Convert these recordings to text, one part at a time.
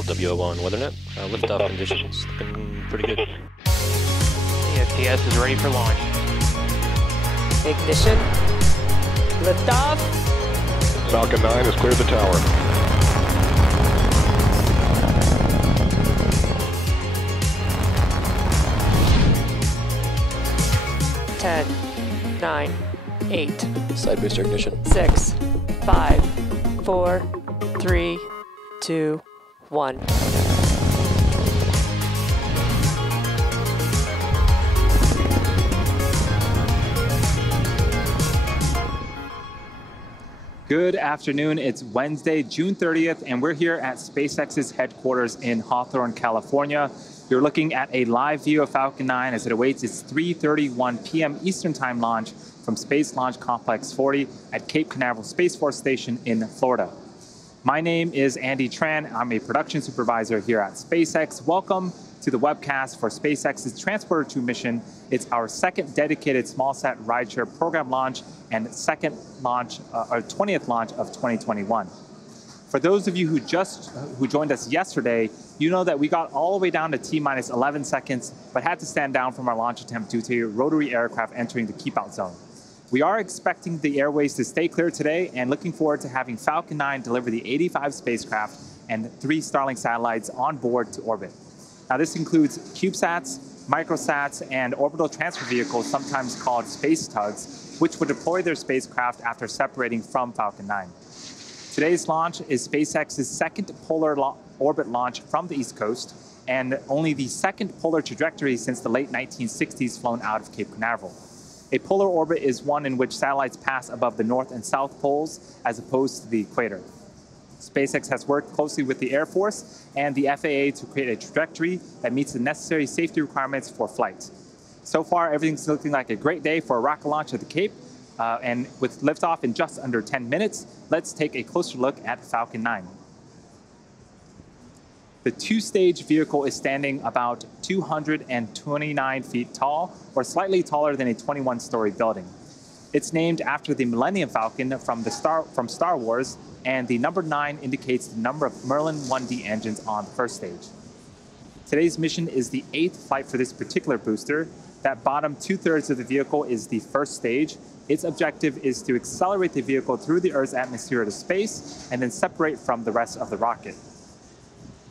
LWO1 WeatherNet. Liftoff conditions looking pretty good. ESPS is ready for launch. Ignition. Liftoff. Falcon 9 has cleared the tower. Ten, 9, 8, Side booster ignition. 6, 5, 4, 3, 2, 1. Good afternoon. It's Wednesday, June 30th, and we're here at SpaceX's headquarters in Hawthorne, California. You're looking at a live view of Falcon 9 as it awaits its 3:31 p.m. Eastern Time launch from Space Launch Complex 40 at Cape Canaveral Space Force Station in Florida. My name is Andy Tran. I'm a production supervisor here at SpaceX. Welcome to the webcast for SpaceX's Transporter-2 mission. It's our second dedicated SmallSat Rideshare Program launch and 20th launch of 2021. For those of you who joined us yesterday, you know that we got all the way down to T-minus 11 seconds, but had to stand down from our launch attempt due to rotary aircraft entering the keep-out zone. We are expecting the airways to stay clear today and looking forward to having Falcon 9 deliver the 85 spacecraft and 3 Starlink satellites on board to orbit. Now this includes CubeSats, microsats, and orbital transfer vehicles, sometimes called space tugs, which will deploy their spacecraft after separating from Falcon 9. Today's launch is SpaceX's second polar orbit launch from the East Coast, and only the second polar trajectory since the late 1960s flown out of Cape Canaveral. A polar orbit is one in which satellites pass above the North and South poles as opposed to the equator. SpaceX has worked closely with the Air Force and the FAA to create a trajectory that meets the necessary safety requirements for flight. So far, everything's looking like a great day for a rocket launch at the Cape, and with liftoff in just under 10 minutes, let's take a closer look at Falcon 9. The 2-stage vehicle is standing about 229 feet tall, or slightly taller than a 21-story building. It's named after the Millennium Falcon from Star Wars, and the number 9 indicates the number of Merlin 1D engines on the first stage. Today's mission is the 8th flight for this particular booster. That bottom 2/3 of the vehicle is the first stage. Its objective is to accelerate the vehicle through the Earth's atmosphere to space and then separate from the rest of the rocket.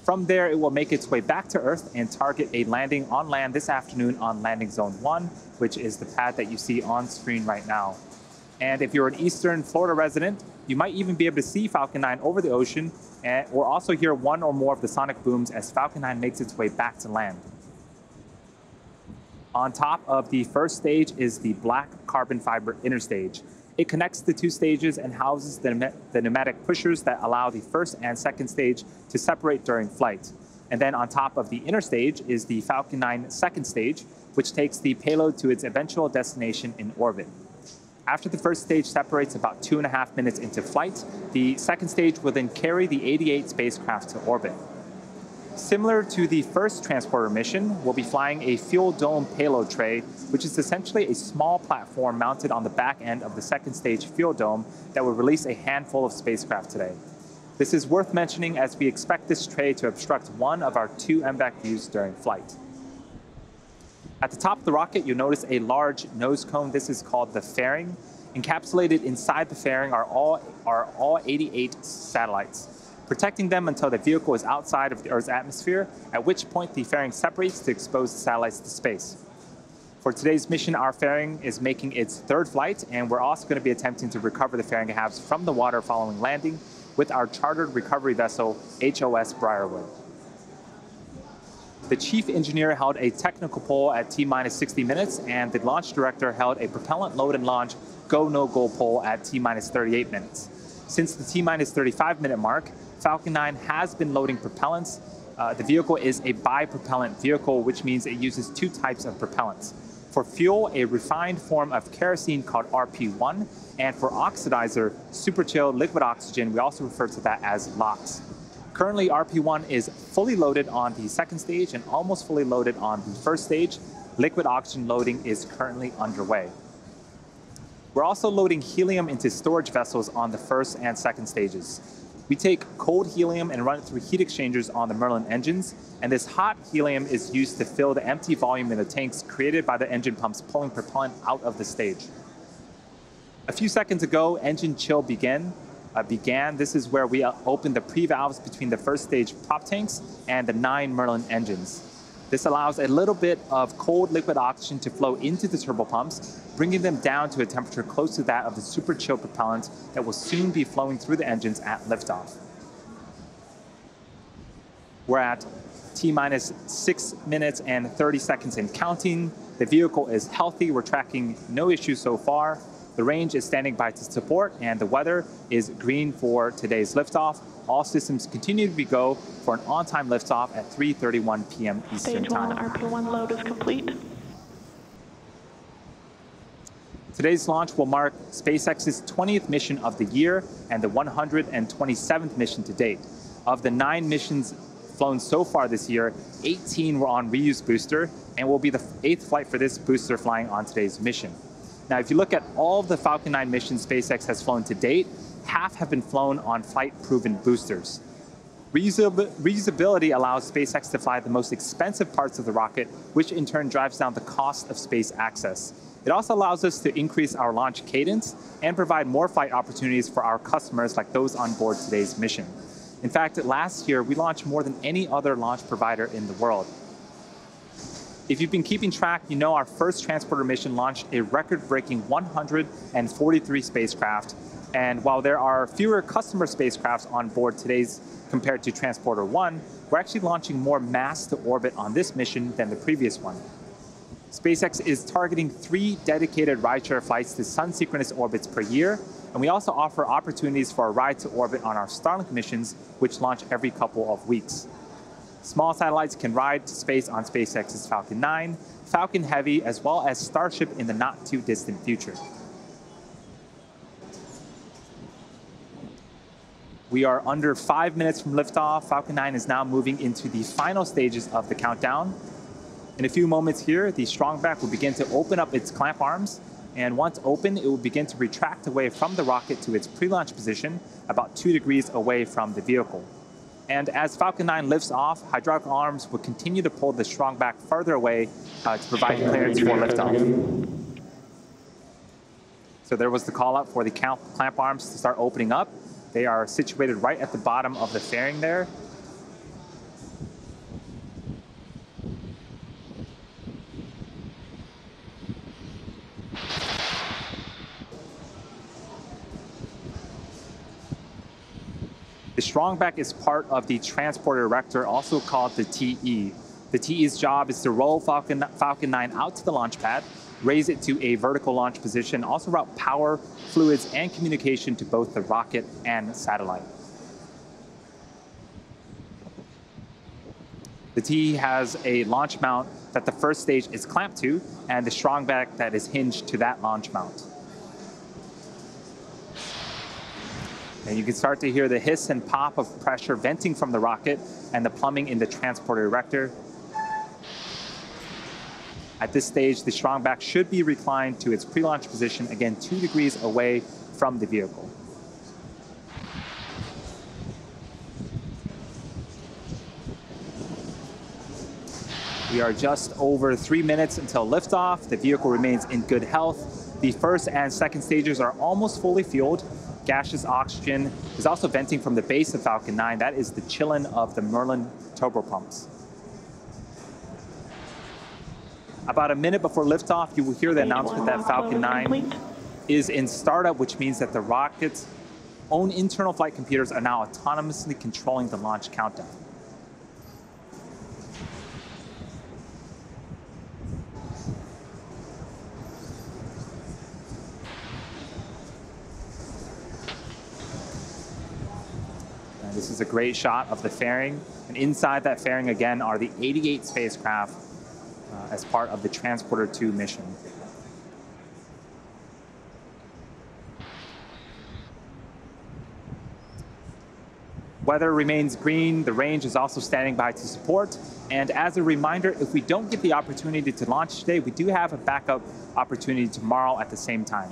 From there, it will make its way back to Earth and target a landing on land this afternoon on Landing Zone 1, which is the pad that you see on screen right now. And if you're an Eastern Florida resident, you might even be able to see Falcon 9 over the ocean or also hear one or more of the sonic booms as Falcon 9 makes its way back to land. On top of the first stage is the black carbon fiber inner stage. It connects the 2 stages and houses the pneumatic pushers that allow the first and second stage to separate during flight. And then on top of the inner stage is the Falcon 9 second stage, which takes the payload to its eventual destination in orbit. After the first stage separates about 2.5 minutes into flight, the second stage will then carry the 88 spacecraft to orbit. Similar to the first transporter mission, we'll be flying a fuel dome payload tray, which is essentially a small platform mounted on the back end of the second stage fuel dome that will release a handful of spacecraft today. This is worth mentioning as we expect this tray to obstruct one of our 2 Mvac views during flight. At the top of the rocket, you'll notice a large nose cone. This is called the fairing. Encapsulated inside the fairing are all 88 satellites, protecting them until the vehicle is outside of the Earth's atmosphere, at which point the fairing separates to expose the satellites to space. For today's mission, our fairing is making its 3rd flight, and we're also going to be attempting to recover the fairing halves from the water following landing with our chartered recovery vessel, HOS Briarwood. The chief engineer held a technical poll at T-minus 60 minutes, and the launch director held a propellant load and launch go-no-go poll at T-minus 38 minutes. Since the T-minus 35-minute mark, Falcon 9 has been loading propellants. The vehicle is a bipropellant vehicle, which means it uses 2 types of propellants. For fuel, a refined form of kerosene called RP1, and for oxidizer, super chill liquid oxygen, we also refer to that as LOX. Currently, RP1 is fully loaded on the second stage and almost fully loaded on the first stage. Liquid oxygen loading is currently underway. We're also loading helium into storage vessels on the first and second stages. We take cold helium and run it through heat exchangers on the Merlin engines, and this hot helium is used to fill the empty volume in the tanks created by the engine pumps pulling propellant out of the stage. A few seconds ago, engine chill began. This is where we opened the pre-valves between the first stage prop tanks and the 9 Merlin engines. This allows a little bit of cold liquid oxygen to flow into the turbopumps, bringing them down to a temperature close to that of the super chill propellant that will soon be flowing through the engines at liftoff. We're at T-minus 6 minutes and 30 seconds and counting. The vehicle is healthy. We're tracking no issues so far. The range is standing by to support, and the weather is green for today's liftoff. All systems continue to be go for an on-time liftoff at 3:31 p.m. Eastern Time. Stage 1 RP1 load is complete. Today's launch will mark SpaceX's 20th mission of the year and the 127th mission to date. Of the 9 missions flown so far this year, 18 were on reuse booster, and will be the 8th flight for this booster flying on today's mission. Now, if you look at all of the Falcon 9 missions SpaceX has flown to date, half have been flown on flight-proven boosters. Reusability allows SpaceX to fly the most expensive parts of the rocket, which in turn drives down the cost of space access. It also allows us to increase our launch cadence and provide more flight opportunities for our customers like those on board today's mission. In fact, last year, we launched more than any other launch provider in the world. If you've been keeping track, you know our first Transporter mission launched a record-breaking 143 spacecraft. And while there are fewer customer spacecrafts on board today's compared to Transporter-1, we're actually launching more mass to orbit on this mission than the previous one. SpaceX is targeting 3 dedicated rideshare flights to sun-synchronous orbits per year, and we also offer opportunities for a ride to orbit on our Starlink missions, which launch every couple of weeks. Small satellites can ride to space on SpaceX's Falcon 9, Falcon Heavy, as well as Starship in the not-too-distant future. We are under 5 minutes from liftoff. Falcon 9 is now moving into the final stages of the countdown. In a few moments here, the strongback will begin to open up its clamp arms, and once open, it will begin to retract away from the rocket to its pre-launch position, about 2 degrees away from the vehicle. And as Falcon 9 lifts off, hydraulic arms will continue to pull the strongback further away to provide clearance for liftoff. So there was the call out for the clamp arms to start opening up. They are situated right at the bottom of the fairing there. The strongback is part of the transporter erector, also called the TE. The TE's job is to roll Falcon 9 out to the launch pad, raise it to a vertical launch position, also route power, fluids, and communication to both the rocket and satellite. The TE has a launch mount that the first stage is clamped to, and the strongback that is hinged to that launch mount. And you can start to hear the hiss and pop of pressure venting from the rocket and the plumbing in the transporter erector. At this stage, the strongback should be reclined to its pre-launch position, again 2 degrees away from the vehicle. We are just over 3 minutes until liftoff. The vehicle remains in good health. The first and second stages are almost fully fueled. Gaseous oxygen is also venting from the base of Falcon 9. That is the chillin of the Merlin turbopumps. About a minute before liftoff, you will hear the announcement that Falcon 9 is in startup, which means that the rocket's own internal flight computers are now autonomously controlling the launch countdown. This is a great shot of the fairing, and inside that fairing again are the 88 spacecraft as part of the Transporter-2 mission. Weather remains green, the range is also standing by to support, and as a reminder, if we don't get the opportunity to launch today, we do have a backup opportunity tomorrow at the same time.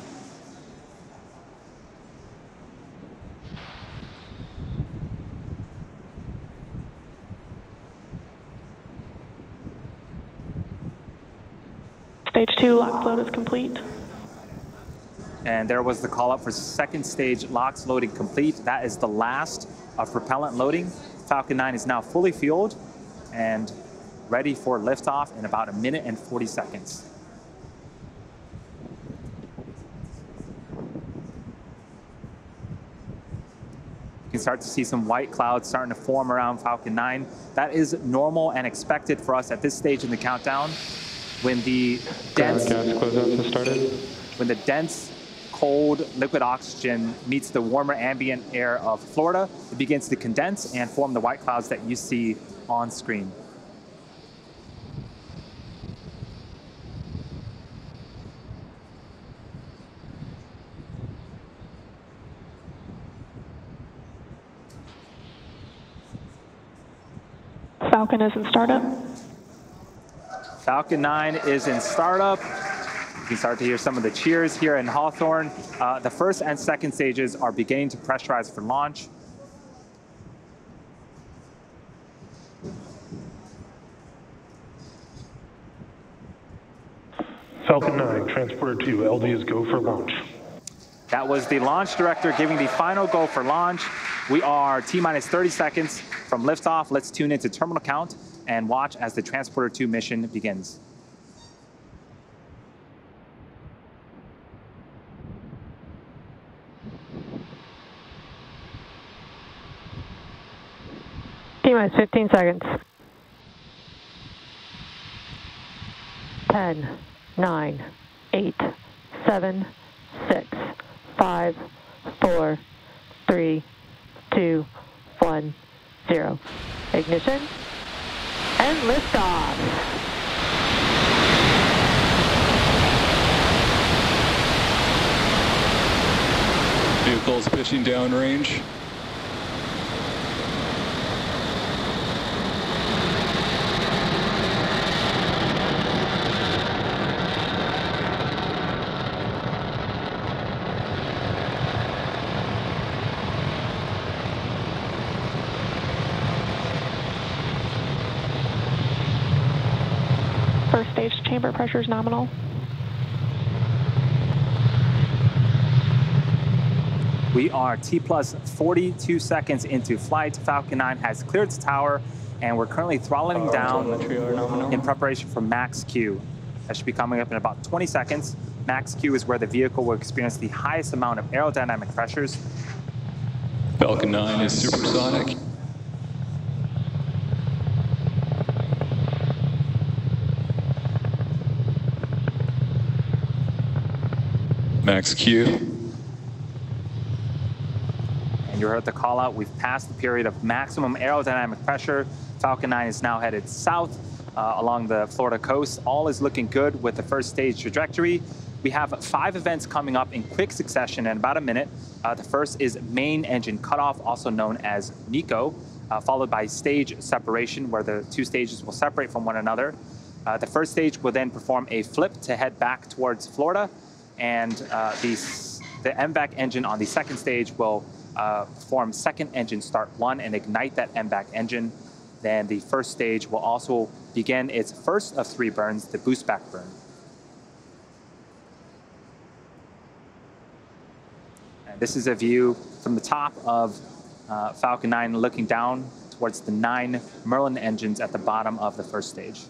Stage 2 lock load is complete. And there was the call up for second stage LOX loading complete. That is the last of propellant loading. Falcon 9 is now fully fueled and ready for liftoff in about 1 minute and 40 seconds. You can start to see some white clouds starting to form around Falcon 9. That is normal and expected for us at this stage in the countdown. When the dense cold liquid oxygen meets the warmer ambient air of Florida, it begins to condense and form the white clouds that you see on screen. Falcon is in startup. Falcon 9 is in startup. You can start to hear some of the cheers here in Hawthorne. The first and second stages are beginning to pressurize for launch. Falcon 9, Transporter-2, LD is go for launch. That was the launch director giving the final go for launch. We are T-minus 30 seconds from liftoff. Let's tune into terminal count and watch as the Transporter-2 mission begins. T-minus 15 seconds. 10, 9, 8, 7, 6, 5, 4, 3, 2, 1, 0. Ignition and liftoff. Vehicles pitching downrange. First stage chamber pressure is nominal. We are T-plus 42 seconds into flight. Falcon 9 has cleared the tower, and we're currently throttling down in preparation for max Q. That should be coming up in about 20 seconds. Max Q is where the vehicle will experience the highest amount of aerodynamic pressures. Falcon 9 is supersonic. Max Q. And you heard the call out. We've passed the period of maximum aerodynamic pressure. Falcon 9 is now headed south along the Florida coast. All is looking good with the first stage trajectory. We have 5 events coming up in quick succession in about a minute. The first is main engine cutoff, also known as MECO, followed by stage separation, where the 2 stages will separate from one another. The first stage will then perform a flip to head back towards Florida, and the Mvac engine on the second stage will perform second engine start 1 and ignite that Mvac engine. Then the first stage will also begin its first of 3 burns, the boost back burn. And this is a view from the top of Falcon 9 looking down towards the 9 Merlin engines at the bottom of the first stage.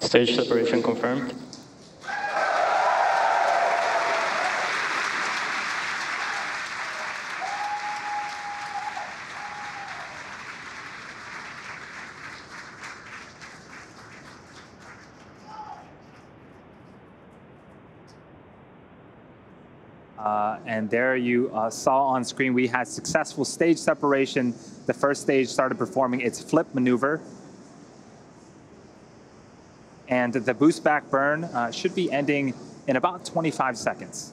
Stage separation confirmed. And there you saw on screen, we had successful stage separation. The first stage started performing its flip maneuver. And the boost back burn should be ending in about 25 seconds.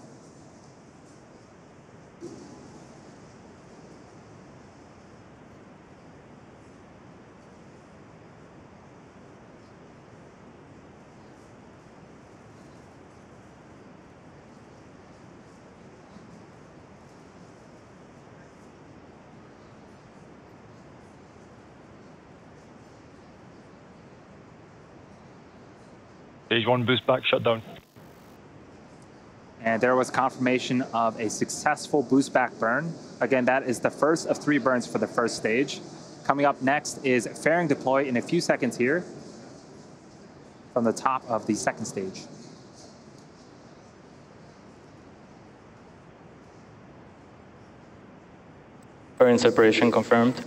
Stage 1 boost back shutdown. And there was confirmation of a successful boost back burn. Again, that is the first of 3 burns for the first stage. Coming up next is fairing deploy in a few seconds here from the top of the second stage. Fairing separation confirmed.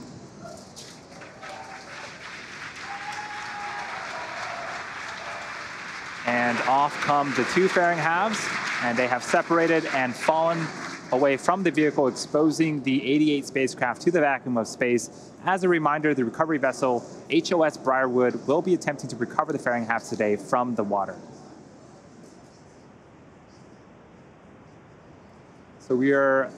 And off come the 2 fairing halves, and they have separated and fallen away from the vehicle, exposing the 88 spacecraft to the vacuum of space. As a reminder, the recovery vessel HOS Briarwood will be attempting to recover the fairing halves today from the water. So we are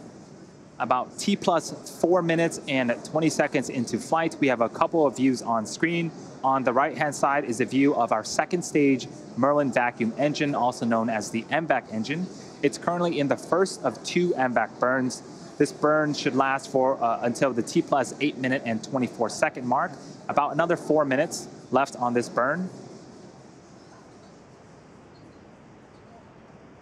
about T plus 4 minutes and 20 seconds into flight. We have a couple of views on screen. On the right-hand side is a view of our second stage Merlin vacuum engine, also known as the Mvac engine. It's currently in the first of 2 Mvac burns. This burn should last for until the T plus 8 minute and 24 second mark. About another 4 minutes left on this burn.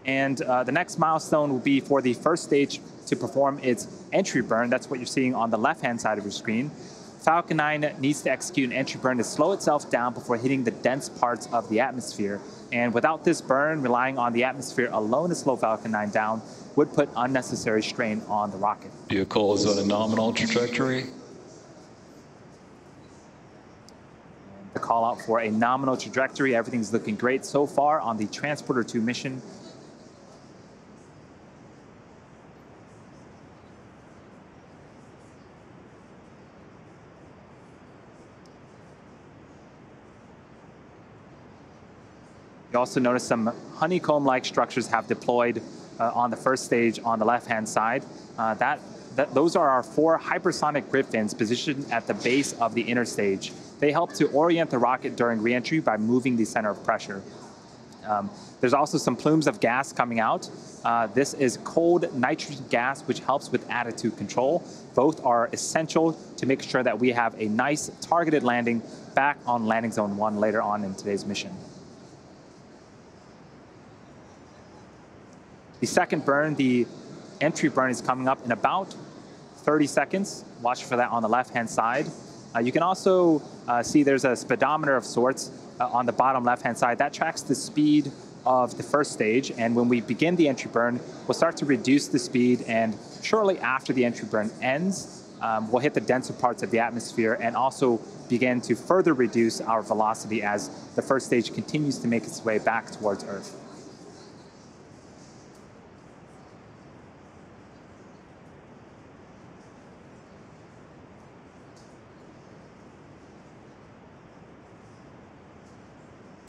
And the next milestone will be for the first stage to perform its entry burn. That's what you're seeing on the left-hand side of your screen. Falcon 9 needs to execute an entry burn to slow itself down before hitting the dense parts of the atmosphere. And without this burn, relying on the atmosphere alone to slow Falcon 9 down would put unnecessary strain on the rocket. Vehicle is on a nominal trajectory. The call out for a nominal trajectory. Everything's looking great so far on the Transporter-2 mission. You also notice some honeycomb-like structures have deployed on the first stage on the left-hand side. Those are our 4 hypersonic grid fins positioned at the base of the inner stage. They help to orient the rocket during re-entry by moving the center of pressure. There's also some plumes of gas coming out. This is cold nitrogen gas, which helps with attitude control. Both are essential to make sure that we have a nice targeted landing back on landing zone 1 later on in today's mission. The second burn, the entry burn, is coming up in about 30 seconds. Watch for that on the left-hand side. You can also see there's a speedometer of sorts on the bottom left-hand side. That tracks the speed of the first stage. And when we begin the entry burn, we'll start to reduce the speed. And shortly after the entry burn ends, we'll hit the denser parts of the atmosphere and also begin to further reduce our velocity as the first stage continues to make its way back towards Earth.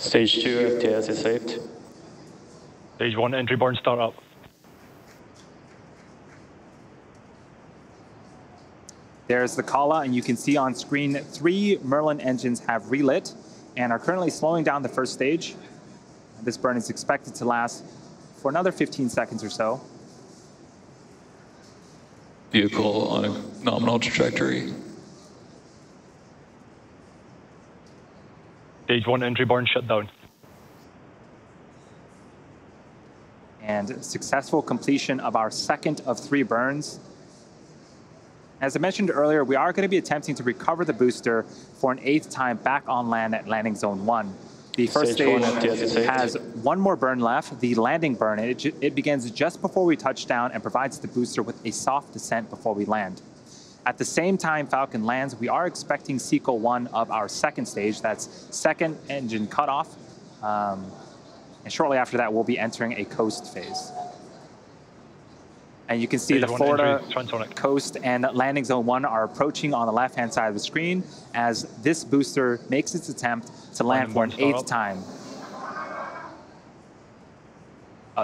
Stage 2 FTS is saved. Stage 1 entry burn start up. There's the call out, and you can see on screen 3 Merlin engines have relit and are currently slowing down the first stage. This burn is expected to last for another 15 seconds or so. Vehicle on a nominal trajectory. Stage 1 entry burn shut down. And successful completion of our second of 3 burns. As I mentioned earlier, we are going to be attempting to recover the booster for an 8th time back on land at landing zone 1. The first stage has 1 more burn left, the landing burn. It begins just before we touch down and provides the booster with a soft descent before we land. At the same time Falcon lands, we are expecting cycle 1 of our second stage. That's second engine cutoff. And shortly after that, we'll be entering a coast phase. And you can see the Florida coast and landing zone 1 are approaching on the left-hand side of the screen as this booster makes its attempt to land for an 8th time.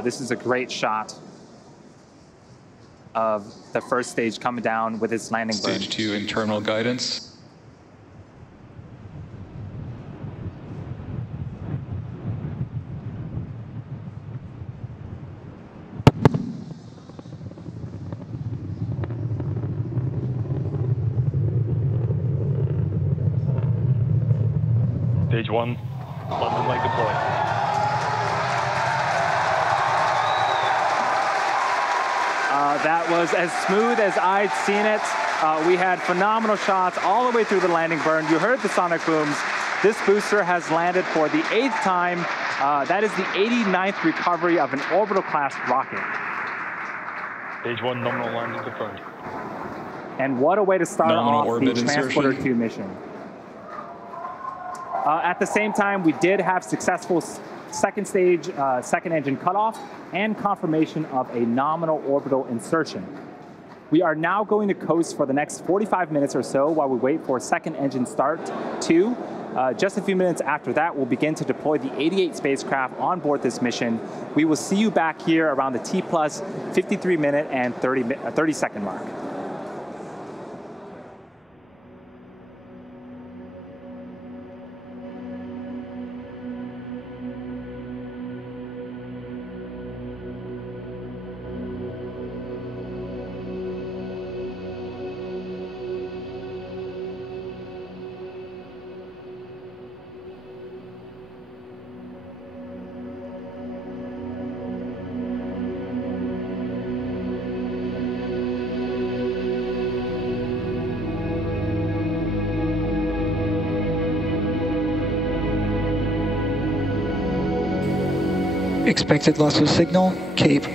This is a great shot of the first stage coming down with its landing burn. Stage 2 internal guidance. Stage 1, London light deploy. That was as smooth as I'd seen it. We had phenomenal shots all the way through the landing burn. You heard the sonic booms. This booster has landed for the 8th time. That is the 89th recovery of an orbital class rocket. Stage 1 nominal landing confirmed. And what a way to start Nominal off the orbit Transporter-2 mission. At the same time, we did have successful second stage, second engine cutoff, and confirmation of a nominal orbital insertion. We are now going to coast for the next 45 minutes or so while we wait for second engine start 2. Just a few minutes after that, we'll begin to deploy the 88 spacecraft on board this mission. We will see you back here around the T plus 53 minute and 30 second mark. Expected loss of signal, Cape.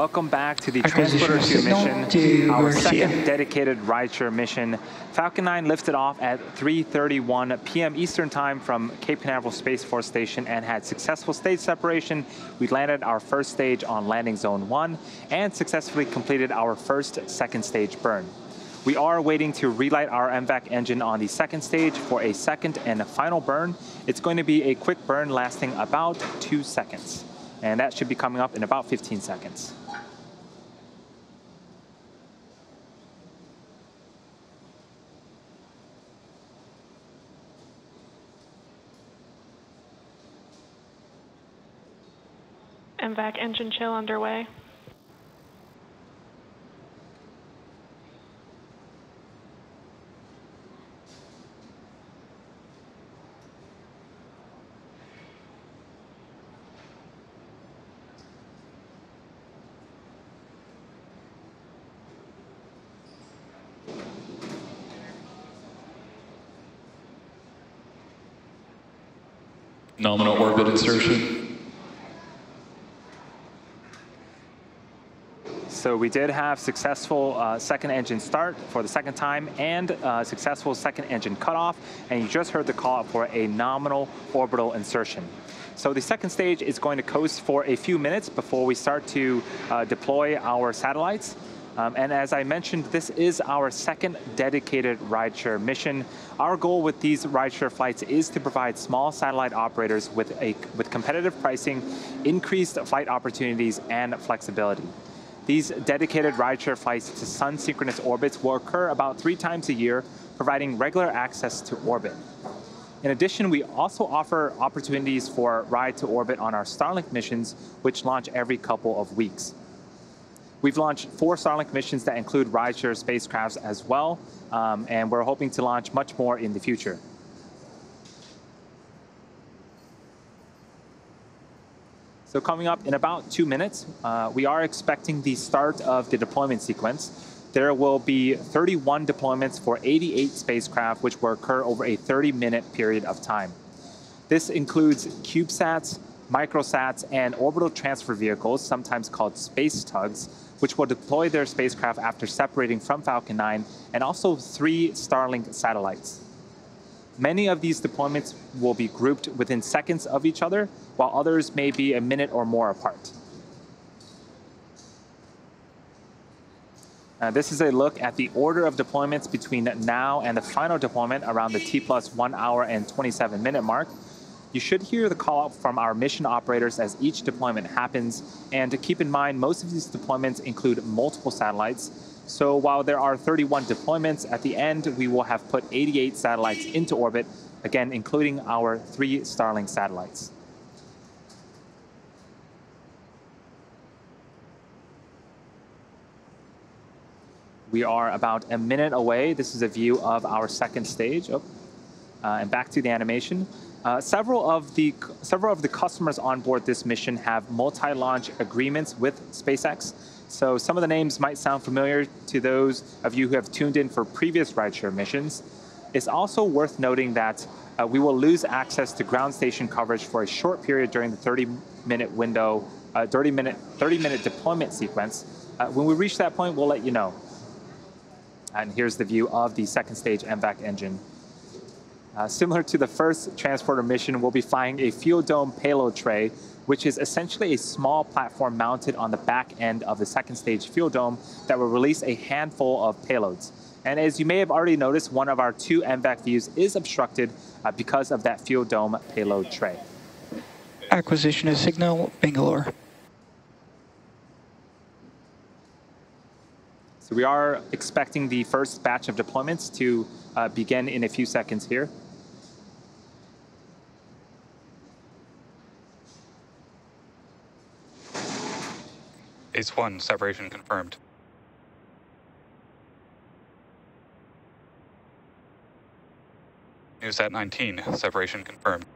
Welcome back to the Acquisition Transporter-2 signal mission, to our Garcia. second dedicated rideshare mission. Falcon 9 lifted off at 3:31 p.m. Eastern Time from Cape Canaveral Space Force Station and had successful stage separation. We landed our first stage on landing zone 1 and successfully completed our first second stage burn. We are waiting to relight our Mvac engine on the second stage for a second and final burn. It's going to be a quick burn lasting about 2 seconds. And that should be coming up in about 15 seconds. Mvac engine chill underway. Nominal orbit insertion. So we did have successful second engine start for the second time and successful second engine cutoff, and you just heard the call for a nominal orbital insertion. So the second stage is going to coast for a few minutes before we start to deploy our satellites. And as I mentioned, this is our second dedicated rideshare mission. Our goal with these rideshare flights is to provide small satellite operators with competitive pricing, increased flight opportunities, and flexibility. These dedicated rideshare flights to sun-synchronous orbits will occur about 3 times a year, providing regular access to orbit. In addition, we also offer opportunities for ride to orbit on our Starlink missions, which launch every couple of weeks. We've launched 4 Starlink missions that include rideshare spacecrafts as well, and we're hoping to launch much more in the future. So coming up in about 2 minutes, we are expecting the start of the deployment sequence. There will be 31 deployments for 88 spacecraft, which will occur over a 30-minute period of time. This includes CubeSats, microsats, and orbital transfer vehicles, sometimes called space tugs, which will deploy their spacecraft after separating from Falcon 9, and also 3 Starlink satellites. Many of these deployments will be grouped within seconds of each other, while others may be a minute or more apart. This is a look at the order of deployments between now and the final deployment around the T+1 hour and 27-minute mark. You should hear the call out from our mission operators as each deployment happens. And to keep in mind, most of these deployments include multiple satellites. So while there are 31 deployments, at the end, we will have put 88 satellites into orbit, again, including our 3 Starlink satellites. We are about a minute away. This is a view of our second stage. And back to the animation. Several of the customers on board this mission have multi-launch agreements with SpaceX. So some of the names might sound familiar to those of you who have tuned in for previous rideshare missions. It's also worth noting that we will lose access to ground station coverage for a short period during the 30-minute window, 30-minute deployment sequence. When we reach that point, we'll let you know. And here's the view of the second stage Mvac engine. Similar to the first transporter mission, we'll be flying a fuel dome payload tray, which is essentially a small platform mounted on the back end of the second stage fuel dome that will release a handful of payloads. And as you may have already noticed, one of our 2 Mvac views is obstructed because of that fuel dome payload tray. Acquisition of signal, Bangalore. So we are expecting the first batch of deployments to begin in a few seconds here. Base 1, separation confirmed. NewSat 19, separation confirmed.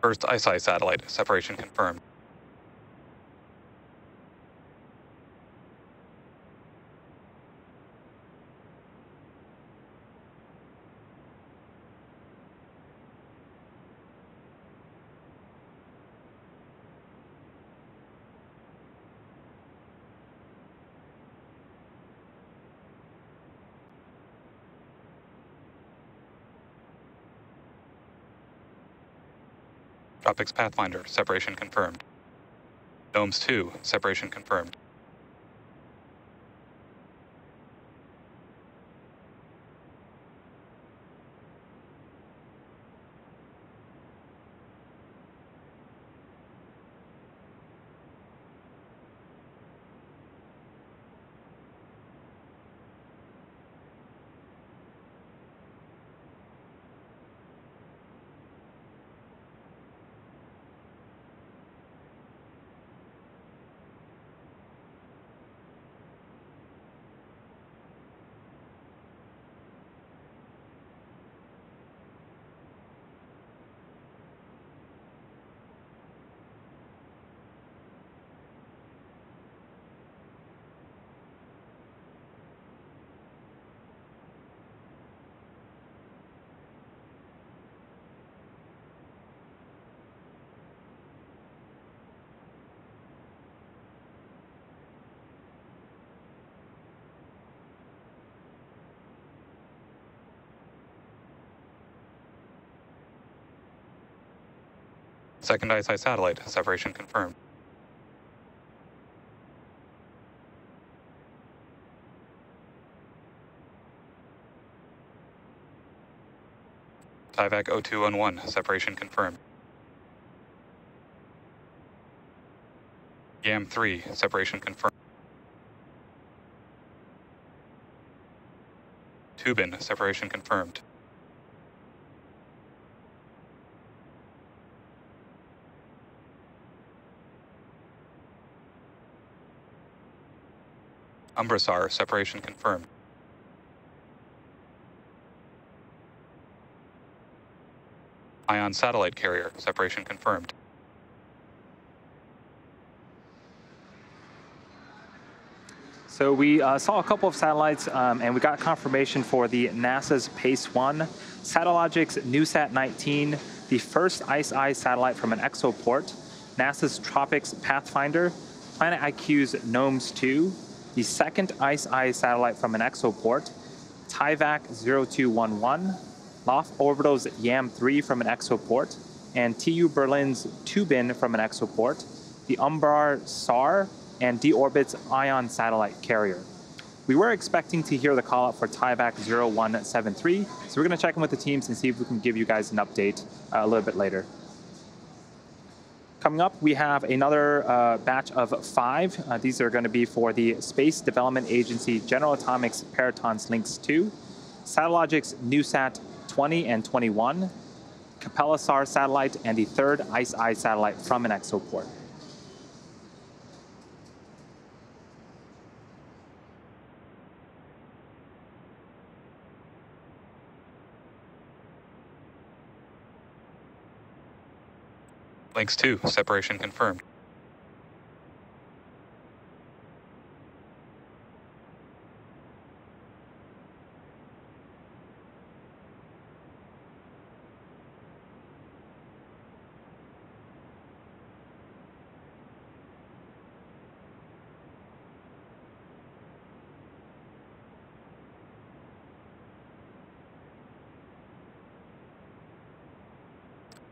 First ISI satellite, separation confirmed. Tropics Pathfinder, separation confirmed. Gnomes 2, separation confirmed. Second ISI satellite, separation confirmed. Tyvac 0211, separation confirmed. YAM 3, separation confirmed. Tubin, separation confirmed. Umbrasar, separation confirmed. Ion satellite carrier, separation confirmed. So we saw a couple of satellites, and we got confirmation for the NASA's PACE-1, Satellogic's NewSat 19, the first ICE-I satellite from an exoport, NASA's Tropics Pathfinder, Planet IQ's Gnomes 2, the second ICE-I satellite from an exoport, Tyvac 0211, Loft Orbital's YAM 3 from an exoport, and TU Berlin's Tubin from an exoport, the Umbrar SAR, and D-Orbit's Ion satellite carrier. We were expecting to hear the call out for Tyvac 0173, so we're going to check in with the teams and see if we can give you guys an update a little bit later. Coming up, we have another batch of 5. These are going to be for the Space Development Agency General Atomics Peritons Lynx 2, Satellogic's NewSat 20 and 21, Capella SAR satellite, and the third ICE-I satellite from an exoport. Lynx 2, separation confirmed.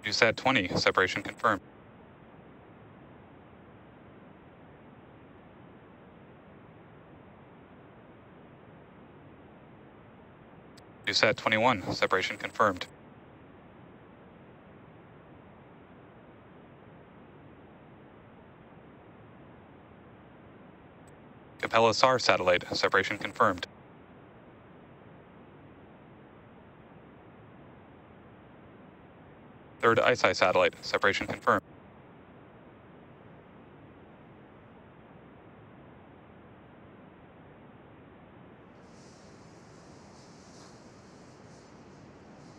USAT 20, separation confirmed. USAT 21, separation confirmed. Capella SAR satellite, separation confirmed. Third ICE-I satellite, separation confirmed.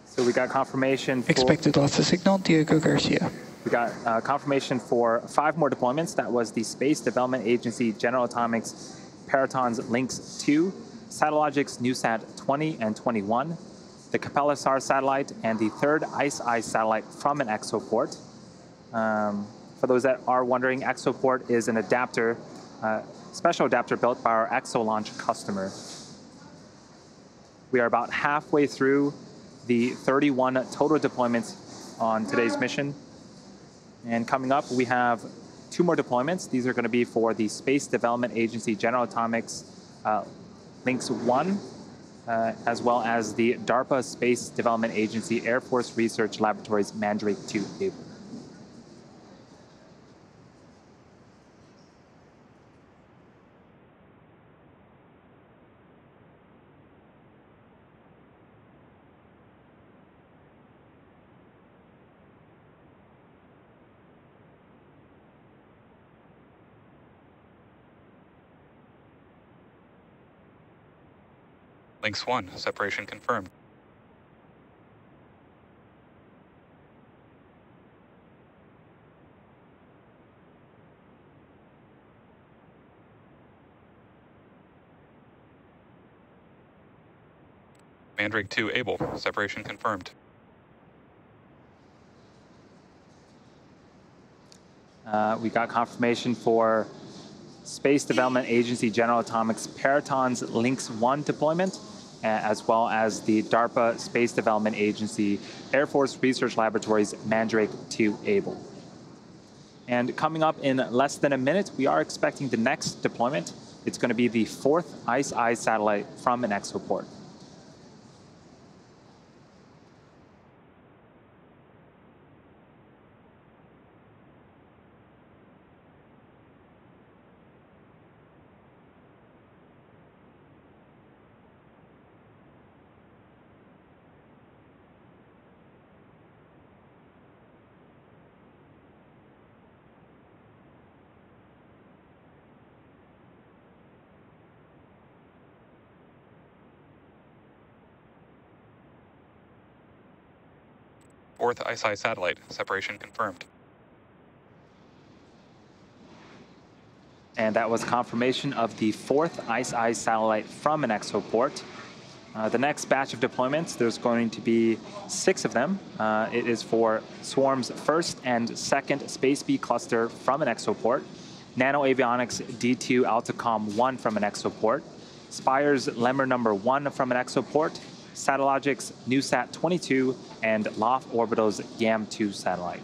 So we got confirmation for... Expected loss of signal, Diego Garcia. We got confirmation for 5 more deployments. That was the Space Development Agency General Atomics Peritons Lynx 2, Satellogic's NewSat 20 and 21, the Capella SAR satellite, and the third ICE-I satellite from an exoport. For those that are wondering, exoport is an adapter, special adapter built by our ExoLaunch customer. We are about halfway through the 31 total deployments on today's mission. And coming up, we have 2 more deployments. These are going to be for the Space Development Agency General Atomics Lynx 1, as well as the DARPA Space Development Agency Air Force Research Laboratories Mandrake 2 Able. Lynx 1, separation confirmed. Mandrake 2 able, separation confirmed. We got confirmation for Space Development Agency General Atomics Paraton's Lynx 1 deployment, as well as the DARPA Space Development Agency Air Force Research Laboratories Mandrake 2 able. And coming up in less than a minute, we are expecting the next deployment. It's going to be the 4th ICE-I satellite from an exoport. Fourth ICE-I satellite, separation confirmed. And that was confirmation of the 4th ICE-I satellite from an exoport. The next batch of deployments, there's going to be 6 of them. It is for Swarm's 1st and 2nd Space B cluster from an exoport, Nano Avionics D2 Altacom 1 from an exoport, Spire's Lemur number 1 from an exoport, Satellogic's NewSat 22, and Loft Orbital's YAM2 satellite.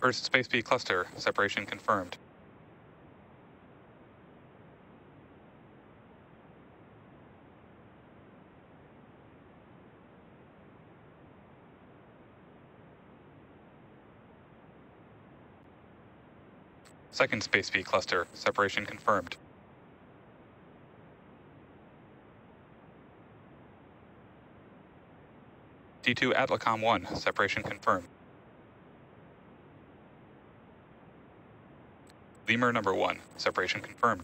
First Space B cluster, separation confirmed. Second Space B cluster, separation confirmed. D2 Atlacom 1, separation confirmed. Lemur number 1, separation confirmed.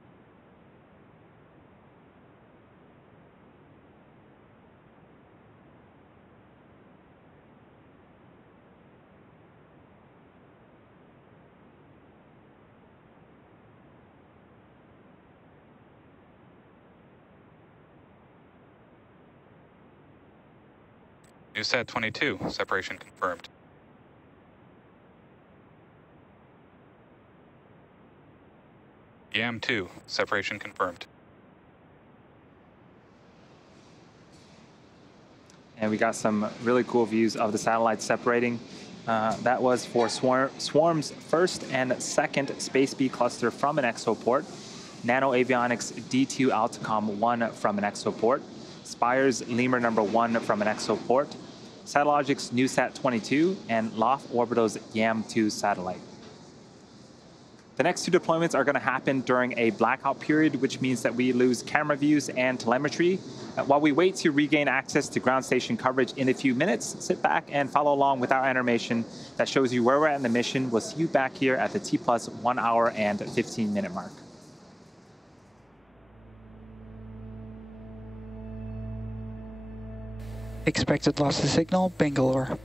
NewSat 22, separation confirmed. YAM2, separation confirmed. And we got some really cool views of the satellites separating. That was for Swarm's 1st and 2nd Space B cluster from an exoport, Nano Avionics D2 Altacom 1 from an exoport, Spire's Lemur number 1 from an exoport, Satellogic's NewSat 22, and Loft Orbital's YAM2 satellite. The next two deployments are going to happen during a blackout period, which means that we lose camera views and telemetry. While we wait to regain access to ground station coverage in a few minutes, sit back and follow along with our animation that shows you where we're at in the mission. We'll see you back here at the T+ 1 hour and 15-minute mark. Expected loss of signal, Bangalore.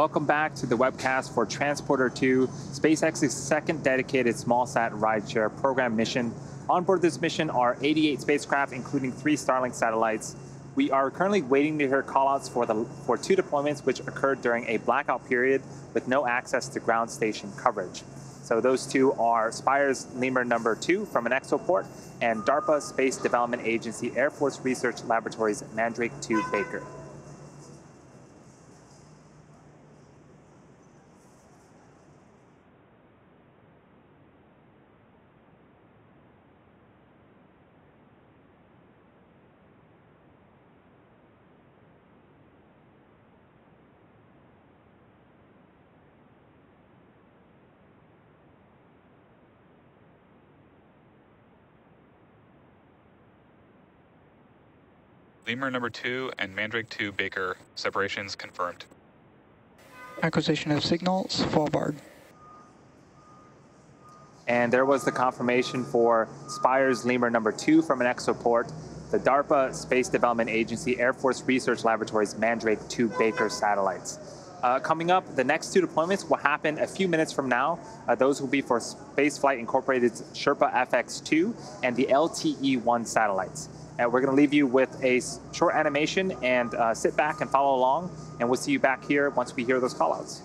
Welcome back to the webcast for Transporter-2, SpaceX's second dedicated SmallSat Rideshare Program mission. On board this mission are 88 spacecraft, including 3 Starlink satellites. We are currently waiting to hear callouts for 2 deployments which occurred during a blackout period with no access to ground station coverage. So those 2 are Spire's Lemur number 2 from an exoport and DARPA Space Development Agency Air Force Research Laboratories Mandrake 2 Baker. Lemur number 2 and Mandrake 2 Baker, separations confirmed. Acquisition of signals, forward. And there was the confirmation for Spire's Lemur number 2 from an exoport, the DARPA Space Development Agency Air Force Research Laboratories Mandrake 2 Baker satellites. Coming up, the next 2 deployments will happen a few minutes from now. Those will be for Spaceflight Incorporated's Sherpa FX2 and the LTE-1 satellites. And we're going to leave you with a short animation and sit back and follow along, and we'll see you back here once we hear those callouts.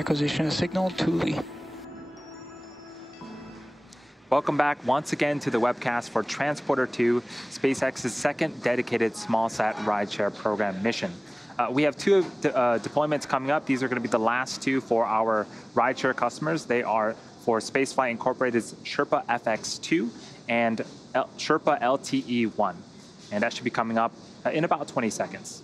Acquisition of signal, Thule. Welcome back once again to the webcast for Transporter-2, SpaceX's second dedicated SmallSat Rideshare Program mission. We have two deployments coming up. These are going to be the last two for our rideshare customers. They are for Spaceflight Incorporated's Sherpa FX2 and Sherpa LTE-1. And that should be coming up in about 20 seconds.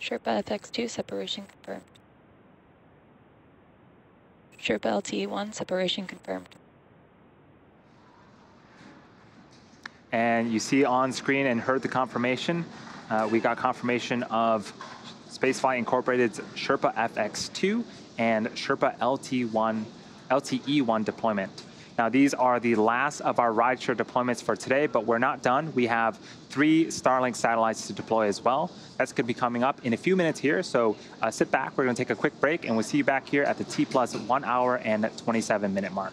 Sherpa FX2 separation confirmed. Sherpa LTE-1 separation confirmed. And you see on screen and heard the confirmation. We got confirmation of Spaceflight Incorporated's Sherpa FX2 and Sherpa LTE-1 deployment. Now, these are the last of our rideshare deployments for today, but we're not done. We have 3 Starlink satellites to deploy as well. That's going to be coming up in a few minutes here, so sit back. We're going to take a quick break, and we'll see you back here at the T plus 1 hour and 27-minute mark.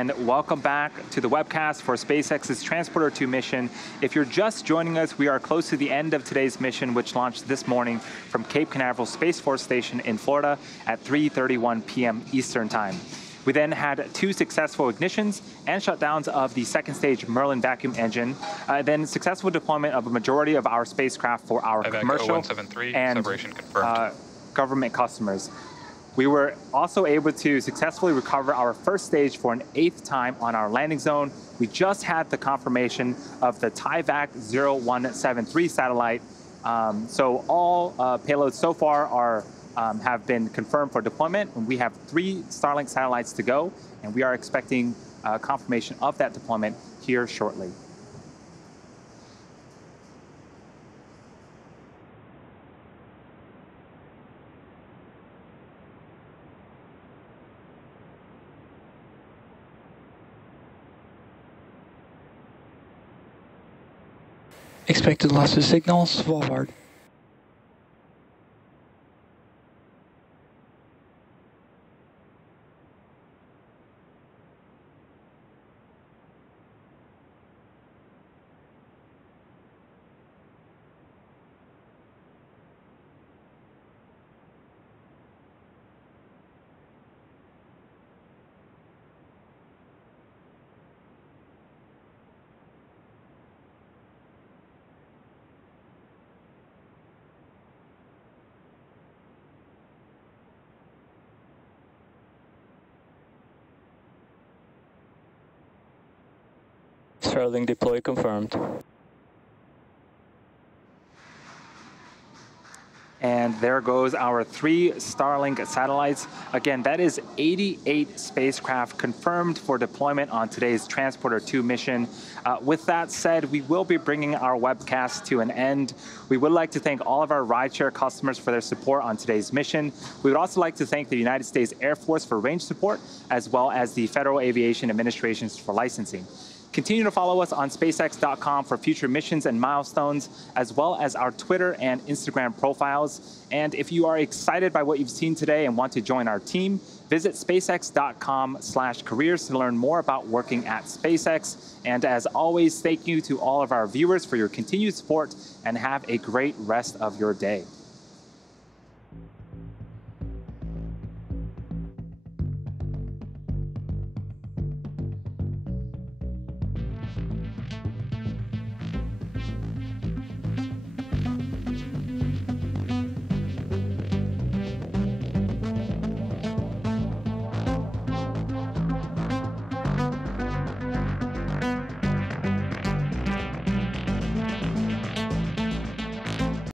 and welcome back to the webcast for SpaceX's Transporter-2 mission. If you're just joining us, we are close to the end of today's mission, which launched this morning from Cape Canaveral Space Force Station in Florida at 3:31 p.m. Eastern Time. We then had 2 successful ignitions and shutdowns of the second stage Merlin vacuum engine, then successful deployment of a majority of our spacecraft for our commercial 0173, and separation confirmed. Government customers. We were also able to successfully recover our first stage for an 8th time on our landing zone. We just had the confirmation of the Mvac 0173 satellite. So all payloads so far are have been confirmed for deployment. And we have 3 Starlink satellites to go, and we are expecting confirmation of that deployment here shortly. Expected loss of signals, forward. Starlink deploy confirmed. And there goes our 3 Starlink satellites. Again, that is 88 spacecraft confirmed for deployment on today's Transporter-2 mission. With that said, we will be bringing our webcast to an end. We would like to thank all of our rideshare customers for their support on today's mission. We would also like to thank the United States Air Force for range support, as well as the Federal Aviation Administration for licensing. Continue to follow us on SpaceX.com for future missions and milestones, as well as our Twitter and Instagram profiles. And if you are excited by what you've seen today and want to join our team, visit SpaceX.com/careers to learn more about working at SpaceX. And as always, thank you to all of our viewers for your continued support, and have a great rest of your day.